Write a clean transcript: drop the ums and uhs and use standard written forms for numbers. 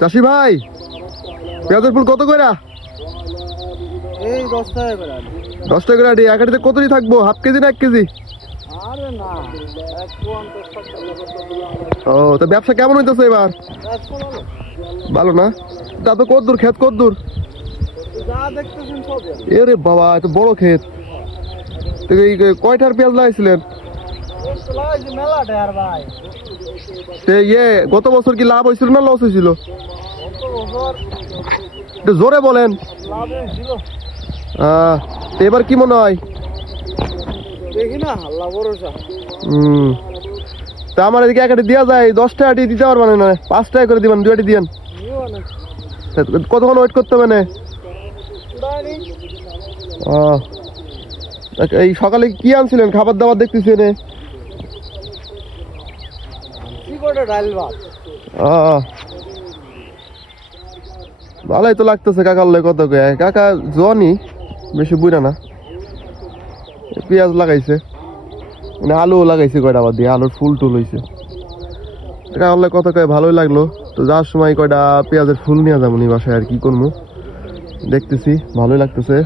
চাষি ভাই, পেঁয়াজের ফুল কত করে? এই 10 টাকা করে। 10 টাকা করে আটি। এক আটিতে কতটি থাকবো? হাফ কেজি না 1 কেজি? আরে না, 150 টাকা। ও, তা ব্যবসা কেমন হইতেছে এবার? ভালো না? তা তো কদ্দূর ক্ষেত, কদ্দূর? যা দেখতেছেন সবই। এরে বাবা, এত বড় ক্ষেত। তো এই কয়টার পেঁয়াজ লাগাইছিলেন? মেলা ঢের ভাই। তো গত বছর কি লাভ হয়েছিল না লস হয়েছিল? কত বছর একটু জোরে বলেন। লাভ হয়েছিল তো এবার কি মনে হয়? দেখি না, আল্লাহ ভরসা। তা আমার এদিকে এক আটি দেওয়া যায়? 10 টাকা আটি দিতে পারবেন না? 5 টাকা করে দিবেন, 2 আটি দিয়েন। কতক্ষণ ওয়েট করতে হবে না? এই সকালে কি আনছিলেন খাবার দাবার দেখতেছি এনে? ডাল ভাত। ভালোই তো লাগতেছে কাকার লে কত কাকা জনি বেশি বুড়া না। পেঁয়াজ লাগাইছে, মানে আলু লাগাইছে কয়টা আবার দিয়ে, আলুর ফুল টুল হয়েছে। কাকার লে কত ভালোই লাগলো। তো যাওয়ার সময় কয়টা পেঁয়াজের ফুল নিয়ে যাবো নি বাসায়, আর কি করবো দেখতেছি, ভালোই লাগতেছে।